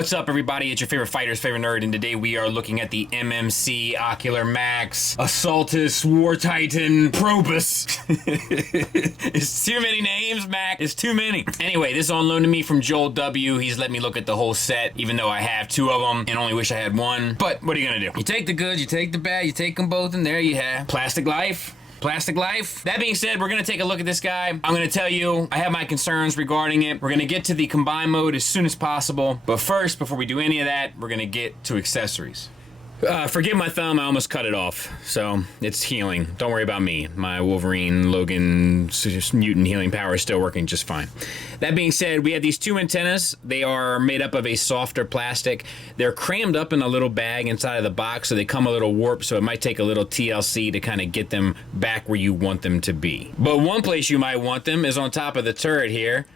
What's up, everybody? It's your favorite fighter's favorite nerd, and today we are looking at the MMC Ocular Max Assaultus War Titan Probus. It's too many names, Mac. It's too many. Anyway, this is on loan to me from Joel W. He's let me look at the whole set, even though I have two of them and only wish I had one. But what are you gonna do? You take the good, you take the bad, you take them both, and there you have Plastic Life. Plastic Life. That being said, we're going to take a look at this guy. I'm going to tell you, I have my concerns regarding it. We're going to get to the combine mode as soon as possible. But first, before we do any of that, we're going to get to accessories. Forgive my thumb, I almost cut it off. So, it's healing. Don't worry about me. My Wolverine, Logan, mutant healing power is still working just fine. That being said, we have these two antennas. They are made up of a softer plastic. They're crammed up in a little bag inside of the box, so they come a little warped, so it might take a little TLC to kind of get them back where you want them to be. But one place you might want them is on top of the turret here.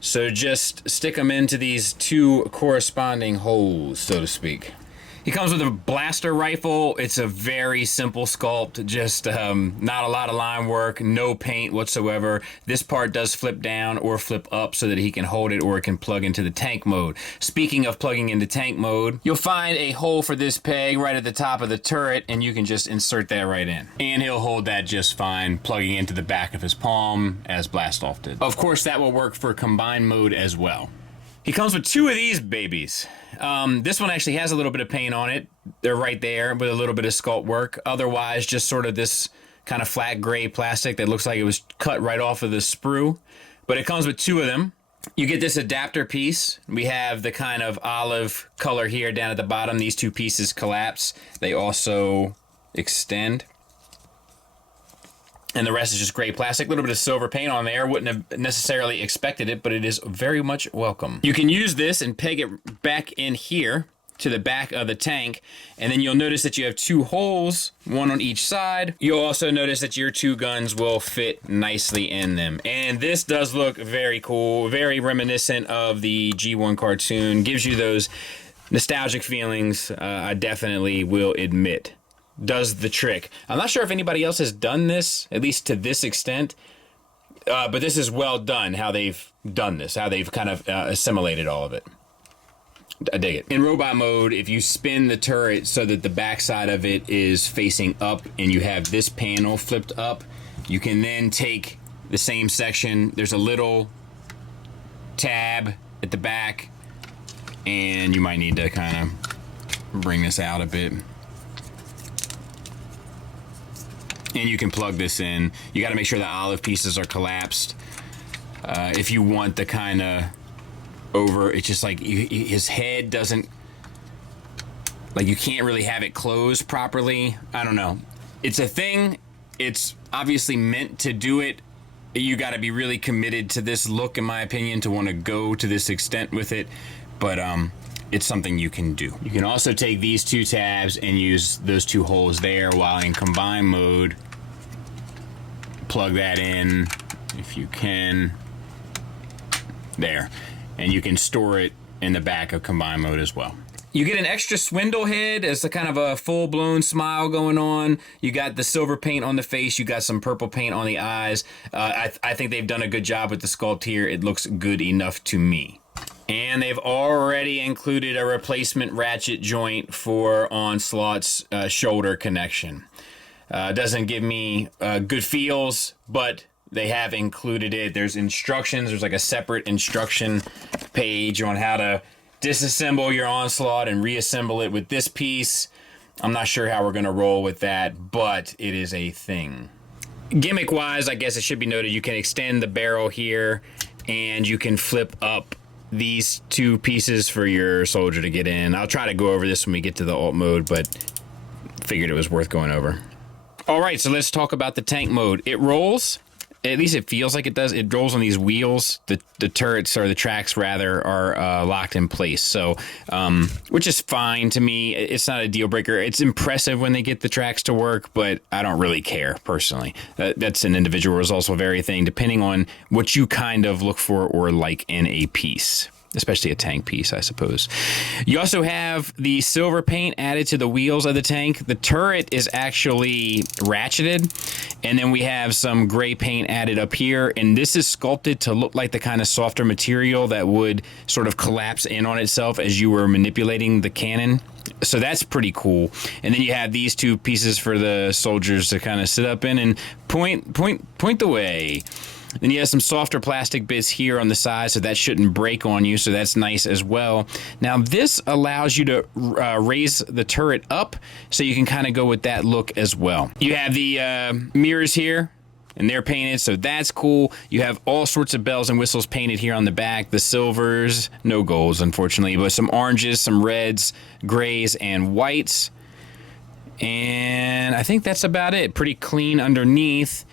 So just stick them into these two corresponding holes, so to speak. He comes with a blaster rifle. It's a very simple sculpt, just not a lot of line work, no paint whatsoever. This part does flip down or flip up so that he can hold it or it can plug into the tank mode. Speaking of plugging into tank mode, you'll find a hole for this peg right at the top of the turret, and you can just insert that right in. And he'll hold that just fine, plugging into the back of his palm as Blastoff did. Of course, that will work for combine mode as well. He comes with two of these babies. This one actually has a little bit of paint on it. They're right there with a little bit of sculpt work. Otherwise, just sort of this kind of flat gray plastic that looks like it was cut right off of the sprue. But it comes with two of them. You get this adapter piece. We have the kind of olive color here down at the bottom. These two pieces collapse. They also extend. And the rest is just gray plastic, a little bit of silver paint on there. Wouldn't have necessarily expected it, but it is very much welcome. You can use this and peg it back in here to the back of the tank, and then you'll notice that you have two holes, one on each side. You'll also notice that your two guns will fit nicely in them. And this does look very cool, very reminiscent of the G1 cartoon. Gives you those nostalgic feelings, I definitely will admit. Does the trick. I'm not sure if anybody else has done this, at least to this extent, but this is well done, how they've done this, how they've kind of assimilated all of it. I dig it. In robot mode, if you spin the turret so that the backside of it is facing up and you have this panel flipped up, you can then take the same section. There's a little tab at the back, and you might need to kind of bring this out a bit. And you can plug this in. You got to make sure the olive pieces are collapsed. If you want the kind of over, it's just like his head doesn't, like you can't really have it closed properly. I don't know. It's a thing. It's obviously meant to do it. You got to be really committed to this look, in my opinion, to want to go to this extent with it. But it's something you can do. You can also take these two tabs and use those two holes there, while in combine mode, plug that in if you can. There. And you can store it in the back of combine mode as well. You get an extra swindle head as a kind of a full-blown smile going on. You got the silver paint on the face. You got some purple paint on the eyes. I think they've done a good job with the sculpt here. It looks good enough to me. And they've already included a replacement ratchet joint for Onslaught's shoulder connection. Doesn't give me good feels, but they have included it. There's instructions. There's like a separate instruction page on how to disassemble your Onslaught and reassemble it with this piece. I'm not sure how we're going to roll with that, but it is a thing. Gimmick-wise, I guess it should be noted, you can extend the barrel here, and you can flip up these two pieces for your soldier to get in. I'll try to go over this when we get to the alt mode, but figured it was worth going over. All right, so let's talk about the tank mode. It rolls. At least it feels like it does. It rolls on these wheels. The turrets, or the tracks rather, are locked in place. So, which is fine to me. It's not a deal breaker. It's impressive when they get the tracks to work, but I don't really care personally. That's an individual results will vary thing depending on what you kind of look for or like in a piece. especially a tank piece, I suppose. You also have the silver paint added to the wheels of the tank. The turret is actually ratcheted, and then we have some gray paint added up here, and this is sculpted to look like the kind of softer material that would sort of collapse in on itself as you were manipulating the cannon. So that's pretty cool. And then you have these two pieces for the soldiers to kind of sit up in and point the way. Then you have some softer plastic bits here on the side, so that shouldn't break on you, so that's nice as well. Now this allows you to raise the turret up, so you can kind of go with that look as well. You have the mirrors here, and they're painted, so that's cool. You have all sorts of bells and whistles painted here on the back. The silvers, no golds unfortunately, but some oranges, some reds, grays, and whites. And I think that's about it. Pretty clean underneath.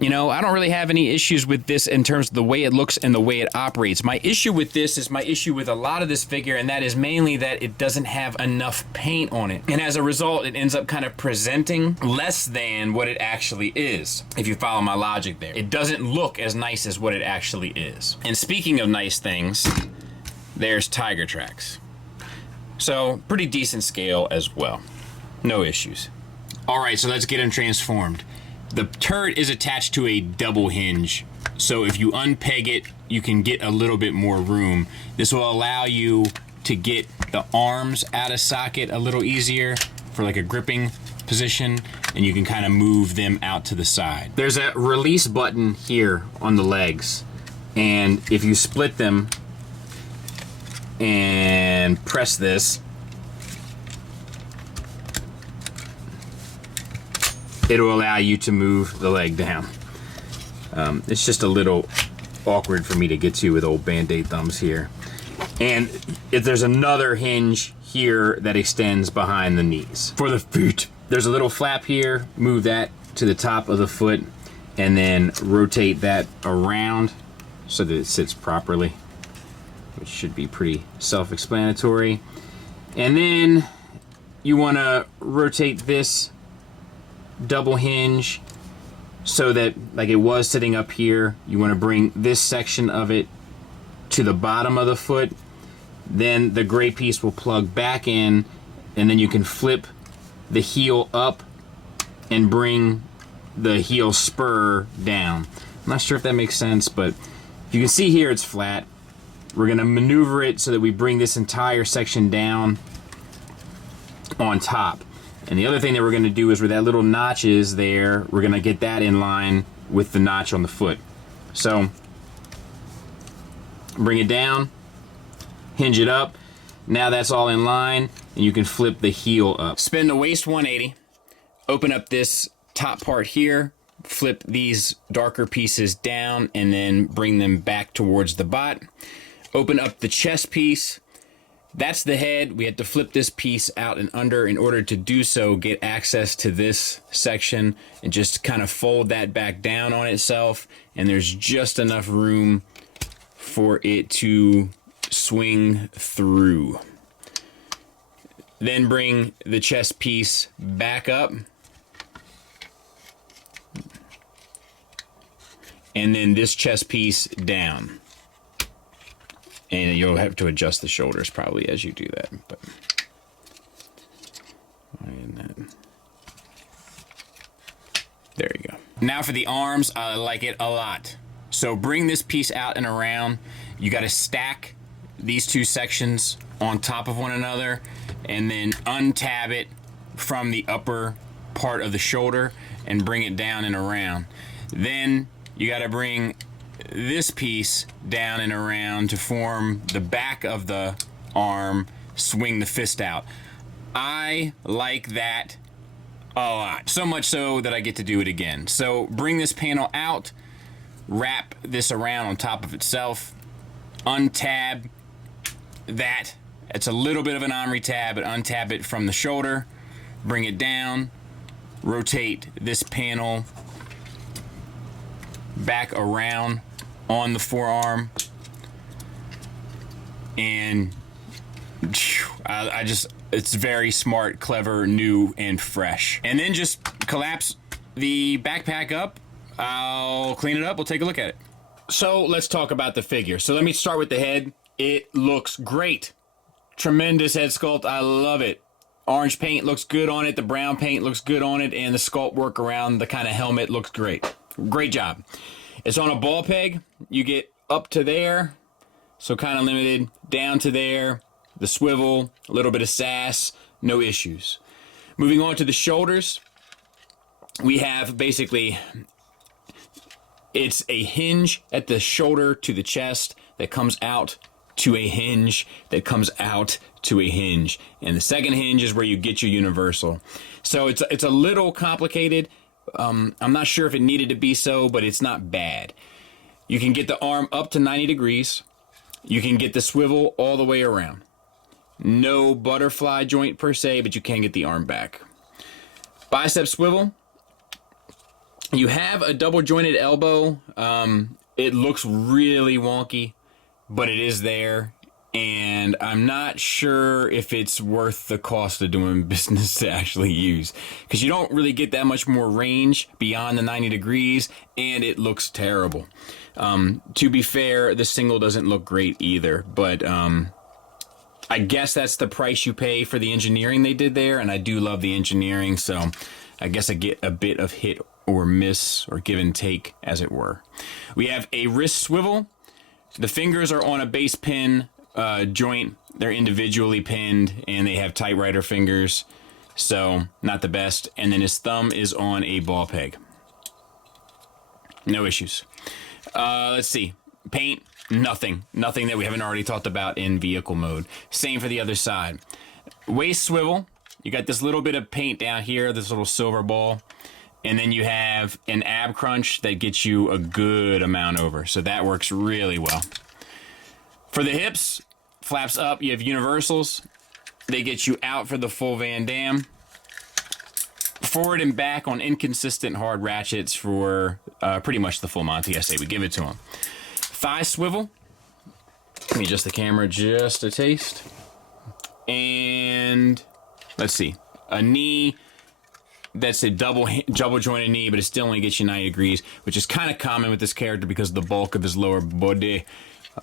You know, I don't really have any issues with this in terms of the way it looks and the way it operates. My issue with this is my issue with a lot of this figure, and that is mainly that it doesn't have enough paint on it. And as a result, it ends up kind of presenting less than what it actually is, if you follow my logic there. It doesn't look as nice as what it actually is. And speaking of nice things, there's Tiger Tracks. So, pretty decent scale as well. No issues. All right, so let's get him transformed. The turret is attached to a double hinge, so if you unpeg it, you can get a little bit more room. This will allow you to get the arms out of socket a little easier for like a gripping position, and you can kind of move them out to the side. There's a release button here on the legs, and if you split them and press this, it'll allow you to move the leg down. It's just a little awkward for me to get to with old Band-Aid thumbs here. And if there's another hinge here that extends behind the knees. For the feet, there's a little flap here. Move that to the top of the foot and then rotate that around so that it sits properly, which should be pretty self-explanatory. And then you want to rotate this double hinge so that, like it was sitting up here, you want to bring this section of it to the bottom of the foot. Then the gray piece will plug back in, and then you can flip the heel up and bring the heel spur down. I'm not sure if that makes sense, but you can see here it's flat. We're going to maneuver it so that we bring this entire section down on top. And the other thing that we're going to do is where that little notch is there, we're going to get that in line with the notch on the foot. So, bring it down, hinge it up. Now that's all in line, and you can flip the heel up. Spin the waist 180, open up this top part here, flip these darker pieces down, and then bring them back towards the bot. Open up the chest piece. That's the head. We had to flip this piece out and under. In order to do so, get access to this section and just kind of fold that back down on itself, and there's just enough room for it to swing through. Then bring the chest piece back up, and then this chest piece down. And you'll have to adjust the shoulders probably as you do that. But there you go. Now for the arms, I like it a lot. So bring this piece out and around. You got to stack these two sections on top of one another, and then untab it from the upper part of the shoulder and bring it down and around. Then you got to bring this piece down and around to form the back of the arm, swing the fist out. I like that a lot. So much so that I get to do it again. So bring this panel out, wrap this around on top of itself, untab that. It's a little bit of an omri tab, but untab it from the shoulder, bring it down, rotate this panel back around on the forearm, and it's very smart, clever, new, and fresh. And then just collapse the backpack up. I'll clean it up. We'll take a look at it. So let's talk about the figure. So let me start with the head. It looks great. Tremendous head sculpt. I love it. Orange paint looks good on it. The brown paint looks good on it. And the sculpt work around the kind of helmet looks great. Great job. It's on a ball peg. You get up to there. So kind of limited. Down to there. The swivel. A little bit of sass. No issues. Moving on to the shoulders. We have basically... It's a hinge at the shoulder to the chest that comes out to a hinge that comes out to a hinge. And the second hinge is where you get your universal. So it's a little complicated. I'm not sure if it needed to be so, but it's not bad. You can get the arm up to 90 degrees. You can get the swivel all the way around. No butterfly joint per se, but you can get the arm back. Bicep swivel. You have a double jointed elbow. It looks really wonky, but it is there. And I'm not sure if it's worth the cost of doing business to actually use, because you don't really get that much more range beyond the 90 degrees, and it looks terrible. To be fair, the single doesn't look great either, but I guess that's the price you pay for the engineering they did there, and I do love the engineering, so I guess I get a bit of hit or miss or give and take, as it were. We have a wrist swivel. The fingers are on a base pin joint. They're individually pinned, and they have typewriter fingers, so not the best. And then his thumb is on a ball peg. No issues. Let's see. Paint, nothing that we haven't already talked about in vehicle mode. Same for the other side. Waist swivel. You got this little bit of paint down here, this little silver ball. And then you have an ab crunch that gets you a good amount over. So that works really well. For the hips, flaps up, you have universals. They get you out for the full Van Damme. Forward and back on inconsistent hard ratchets for pretty much the full Monty. I say we give it to him. Thigh swivel. Let me adjust the camera just a taste. And let's see. A knee. That's a double jointed knee, but it still only gets you 90 degrees, which is kind of common with this character because of the bulk of his lower body.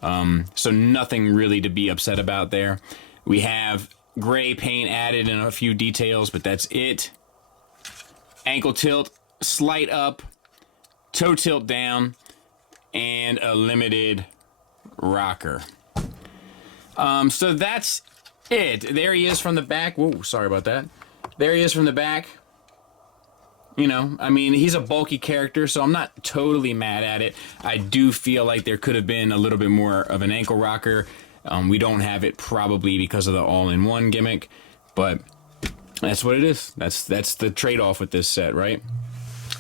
So nothing really to be upset about there. We have gray paint added in a few details, but that's it. Ankle tilt, slight up, toe tilt down, and a limited rocker. So that's it. There he is from the back. Whoa, sorry about that. There he is from the back. You know, I mean, he's a bulky character, so I'm not totally mad at it. I do feel like there could have been a little bit more of an ankle rocker. We don't have it probably because of the all-in-one gimmick, but that's what it is. That's the trade-off with this set, right?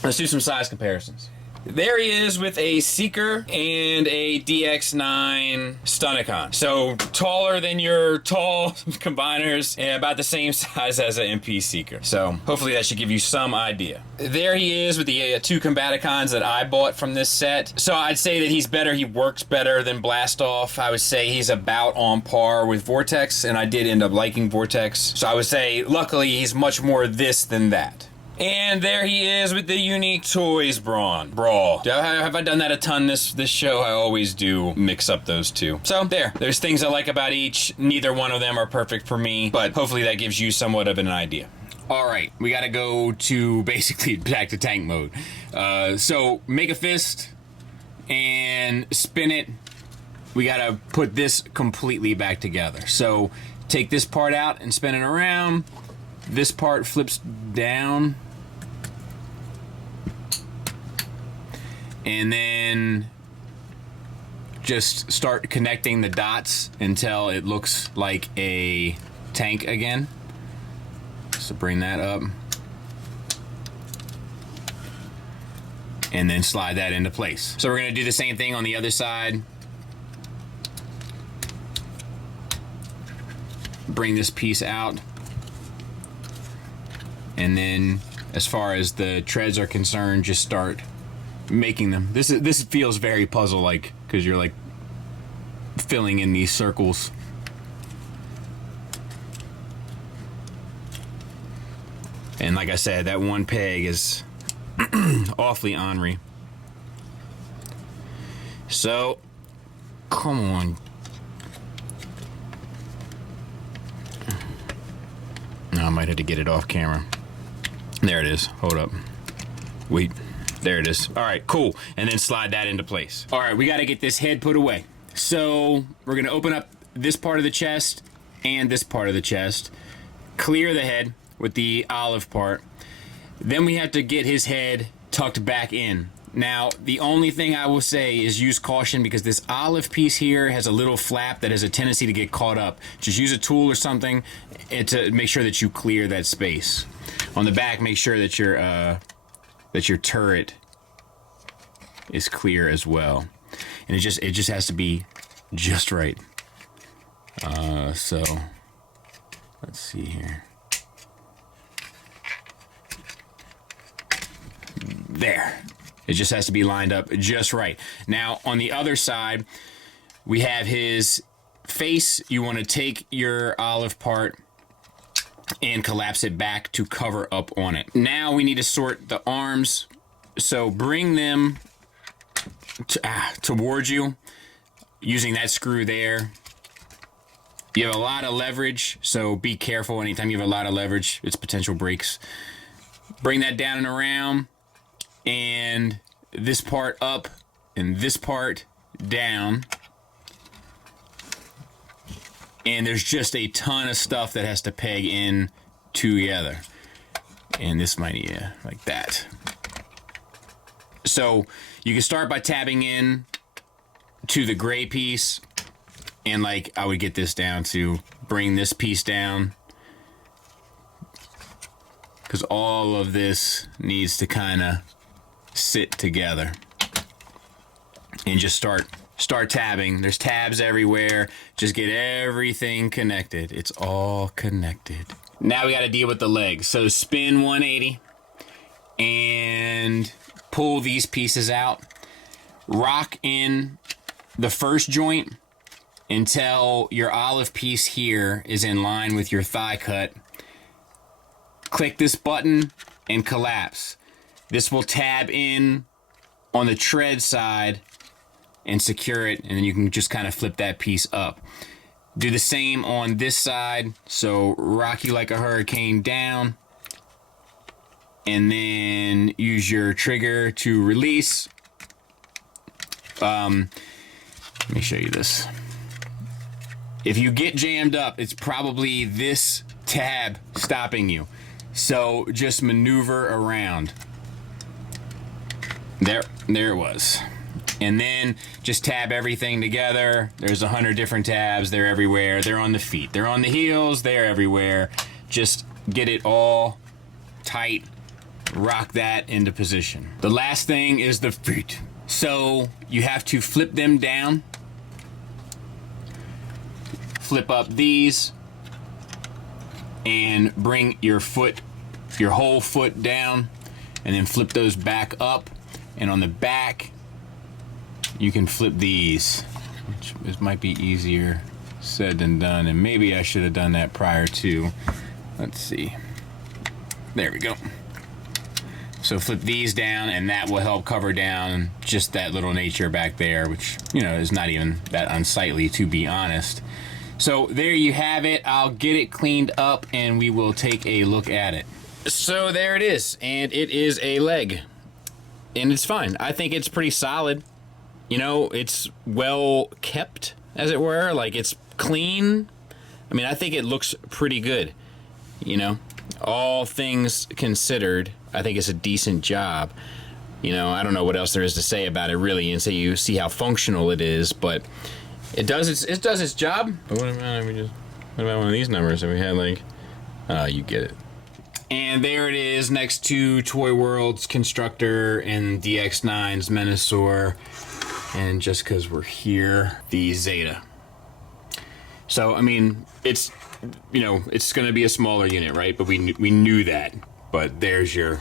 Let's do some size comparisons. There he is with a Seeker and a DX9 Stunicon. So taller than your tall combiners and about the same size as an MP Seeker. So hopefully that should give you some idea. There he is with the two Combaticons that I bought from this set. So I'd say that he's better. He works better than Blastoff. I would say he's about on par with Vortex, and I did end up liking Vortex. So I would say luckily he's much more this than that. And there he is with the Unique Toys Brawl. Have I done that a ton this show? I always do mix up those two. So there's things I like about each. Neither one of them are perfect for me, but hopefully that gives you somewhat of an idea. All right, we gotta go to basically back to tank mode. So make a fist and spin it. We gotta put this completely back together. So take this part out and spin it around. This part flips down. And then just start connecting the dots until it looks like a tank again. So bring that up. And then slide that into place. So we're gonna do the same thing on the other side. Bring this piece out. And then as far as the treads are concerned, just start making them. This feels very puzzle-like because you're like filling in these circles. And like I said, that one peg is awfully ornery. So, come on. I might have to get it off camera. There it is. Hold up. Wait. There it is. All right, cool. And then slide that into place. All right, we got to get this head put away. So we're going to open up this part of the chest and this part of the chest. Clear the head with the olive part. Then we have to get his head tucked back in. Now, the only thing I will say is use caution because this olive piece here has a little flap that has a tendency to get caught up. Just use a tool or something to make sure that you clear that space. On the back, make sure that your turret is clear as well. And it just has to be just right. So let's see here. There. It just has to be lined up just right. Now, on the other side, we have his face. You want to take your olive part and collapse it back to cover up on it. Now we need to sort the arms. So bring them towards you using that screw there. You have a lot of leverage, so be careful anytime you have a lot of leverage. It's potential breaks. Bring that down and around. And this part up and this part down. And there's just a ton of stuff that has to peg in together. And this might, yeah, like that. So you can start by tabbing in to the gray piece. And like I would get this down to bring this piece down. Because all of this needs to kind of sit together and just start tabbing. There's tabs everywhere. Just get everything connected. It's all connected. Now we got to deal with the legs. So spin 180 and pull these pieces out. Rock in the first joint until your olive piece here is in line with your thigh cut. Click this button and collapse. This will tab in on the tread side and secure it, and then you can just kind of flip that piece up. Do the same on this side. So rock you like a hurricane down, and then use your trigger to release. Let me show you this. If you get jammed up, it's probably this tab stopping you. So just maneuver around. There it was. And then just tab everything together. There's 100 different tabs. They're everywhere. They're on the feet. They're on the heels. They're everywhere. Just get it all tight. Rock that into position. The last thing is the feet. So you have to flip them down. Flip up these. And bring your whole foot down. And then flip those back up. And on the back, you can flip these, which this might be easier said than done, and maybe I should have done that prior to. Let's see. There we go. So flip these down, and that will help cover down just that little nature back there, which, you know, is not even that unsightly, to be honest. So there you have it. I'll get it cleaned up, and we will take a look at it. So there it is, and it is a leg. And it's fine. I think it's pretty solid. You know, it's well kept, as it were. Like, it's clean. I mean, I think it looks pretty good. You know, all things considered, I think it's a decent job. You know, I don't know what else there is to say about it, really, and so you see how functional it is, but it does its job. But what about one of these numbers that we had, like, you get it. And there it is next to Toy World's Constructor and DX9's Menasor. And just because we're here, the Zeta. So, I mean, it's, you know, it's going to be a smaller unit, right? But we knew that. But there's your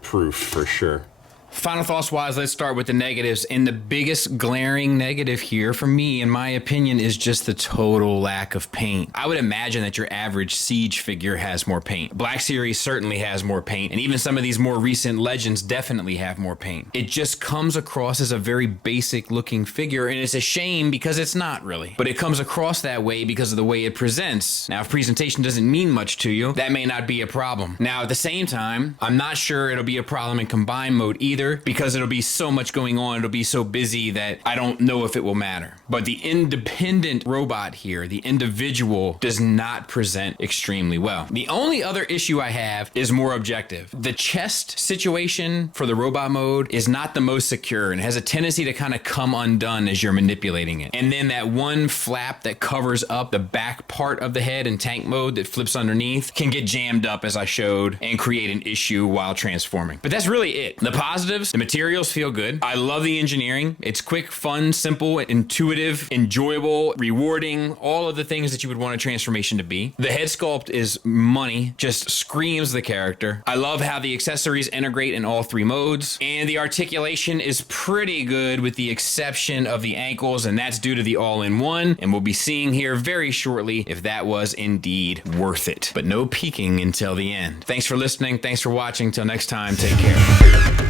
proof for sure. Final thoughts wise, let's start with the negatives. And the biggest glaring negative here for me, in my opinion, is just the total lack of paint. I would imagine that your average Siege figure has more paint. Black Series certainly has more paint, and even some of these more recent Legends definitely have more paint. It just comes across as a very basic looking figure, and it's a shame because it's not really. But it comes across that way because of the way it presents. Now, if presentation doesn't mean much to you, that may not be a problem. Now, at the same time, I'm not sure it'll be a problem in combined mode either, because it'll be so much going on, it'll be so busy that I don't know if it will matter. But the independent robot here, the individual, does not present extremely well. The only other issue I have is more objective. The chest situation for the robot mode is not the most secure and has a tendency to kind of come undone as you're manipulating it. And then that one flap that covers up the back part of the head in tank mode that flips underneath can get jammed up, as I showed, and create an issue while transforming. But that's really it. The positives: the materials feel good. I love the engineering. It's quick, fun, simple, intuitive, enjoyable, rewarding, all of the things that you would want a transformation to be. The head sculpt is money, just screams the character. I love how the accessories integrate in all three modes, and the articulation is pretty good with the exception of the ankles, and that's due to the all-in-one, and we'll be seeing here very shortly if that was indeed worth it. But no peeking until the end. Thanks for listening. Thanks for watching. Till next time, take care.